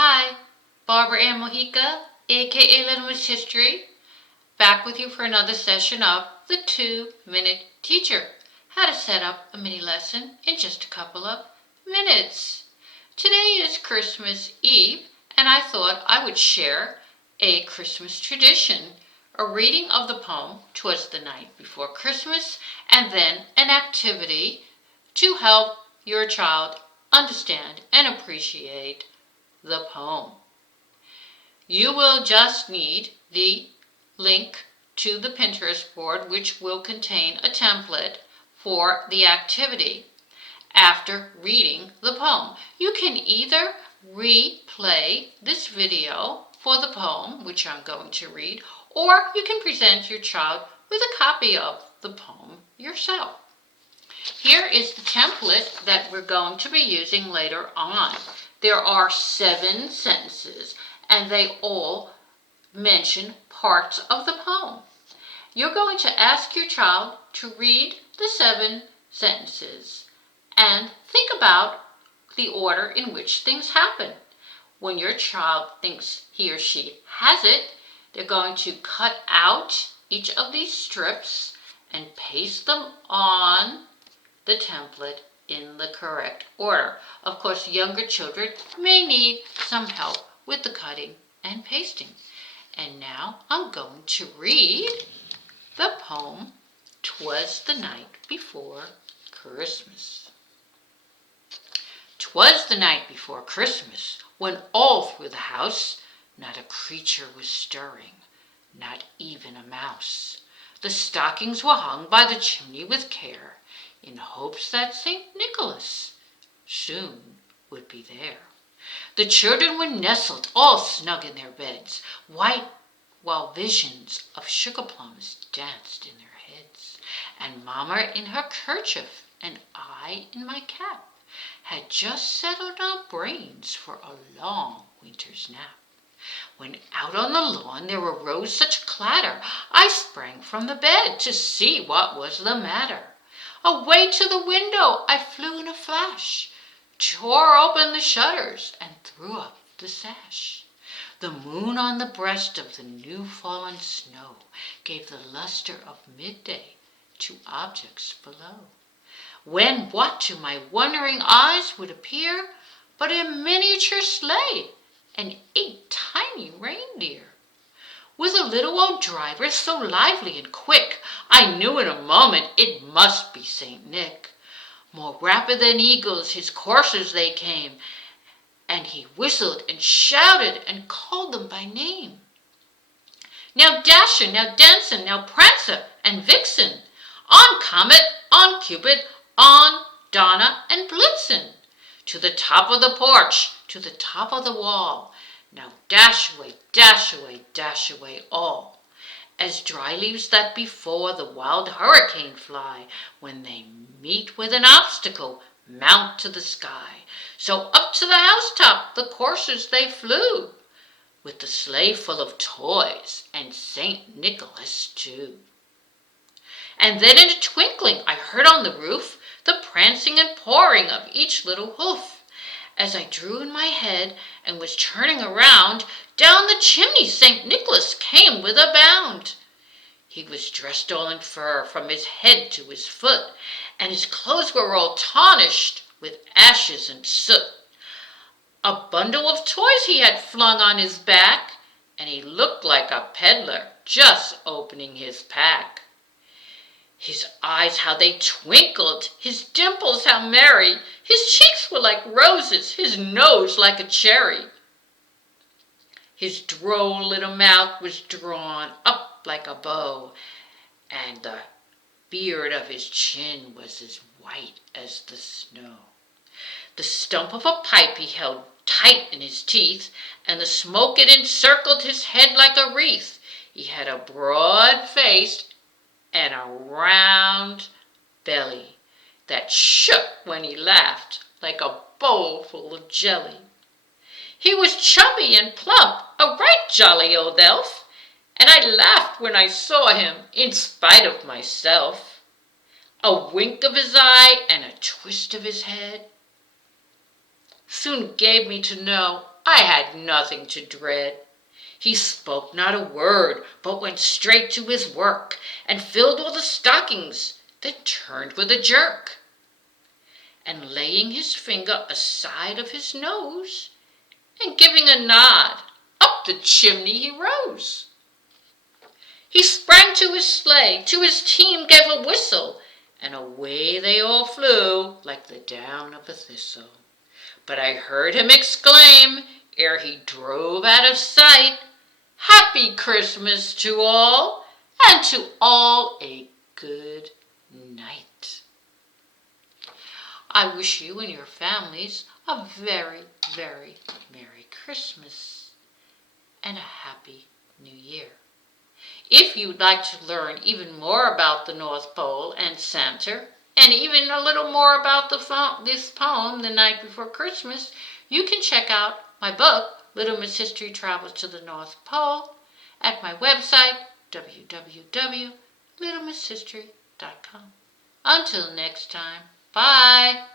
Hi, Barbara Ann Mojica, aka Little Miss History, back with you for another session of the 2-Minute Teacher. How to set up a mini lesson in just a couple of minutes. Today is Christmas Eve, and I thought I would share a Christmas tradition, a reading of the poem "Twas the Night Before Christmas," and then an activity to help your child understand and appreciate the poem. You will just need the link to the Pinterest board, which will contain a template for the activity after reading the poem. You can either replay this video for the poem, which I'm going to read, or you can present your child with a copy of the poem yourself. Here is the template that we're going to be using later on. There are 7 sentences, and they all mention parts of the poem. You're going to ask your child to read the 7 sentences and think about the order in which things happen. When your child thinks he or she has it, they're going to cut out each of these strips and paste them on the template in the correct order. Of course, younger children may need some help with the cutting and pasting. And now I'm going to read the poem, "'Twas the Night Before Christmas." 'Twas the night before Christmas, when all through the house not a creature was stirring, not even a mouse. The stockings were hung by the chimney with care, in hopes that St. Nicholas soon would be there. The children were nestled all snug in their beds, white, while visions of sugar plums danced in their heads. And Mamma in her kerchief, and I in my cap, had just settled our brains for a long winter's nap. When out on the lawn there arose such clatter, I sprang from the bed to see what was the matter. Away to the window I flew in a flash, tore open the shutters, and threw up the sash. The moon on the breast of the new-fallen snow gave the luster of midday to objects below, when what to my wondering eyes would appear but a miniature sleigh and 8 tiny reindeer, with a little old driver so lively and quick, I knew in a moment it must be St. Nick. More rapid than eagles his coursers they came, and he whistled and shouted and called them by name. Now Dasher, now Dancer, now Prancer and Vixen, on Comet, on Cupid, on Donna and Blitzen, to the top of the porch, to the top of the wall. Now dash away all, as dry leaves that before the wild hurricane fly, when they meet with an obstacle, mount to the sky. So up to the housetop the coursers they flew, with the sleigh full of toys, and St. Nicholas too. And then in a twinkling I heard on the roof the prancing and pawing of each little hoof. As I drew in my head and was turning around, down the chimney St. Nicholas came with a bound. He was dressed all in fur from his head to his foot, and his clothes were all tarnished with ashes and soot. A bundle of toys he had flung on his back, and he looked like a peddler just opening his pack. His eyes, how they twinkled, his dimples, how merry, his cheeks were like roses, his nose like a cherry. His droll little mouth was drawn up like a bow, and the beard of his chin was as white as the snow. The stump of a pipe he held tight in his teeth, and the smoke it encircled his head like a wreath. He had a broad face and a round belly that shook when he laughed like a bowl full of jelly. He was chubby and plump, a right jolly old elf, and I laughed when I saw him in spite of myself. A wink of his eye and a twist of his head soon gave me to know I had nothing to dread. He spoke not a word, but went straight to his work, and filled all the stockings, then turned with a jerk, and laying his finger aside of his nose, and giving a nod, up the chimney he rose. He sprang to his sleigh, to his team gave a whistle, and away they all flew like the down of a thistle. But I heard him exclaim, ere he drove out of sight, "Happy Christmas to all, and to all a good night." I wish you and your families a very, very Merry Christmas and a Happy New Year. If you'd like to learn even more about the North Pole and Santa, and even a little more about this poem, The Night Before Christmas, you can check out my book, Little Miss History Travels to the North Pole, at my website, www.littlemisshistory.com. Until next time, bye!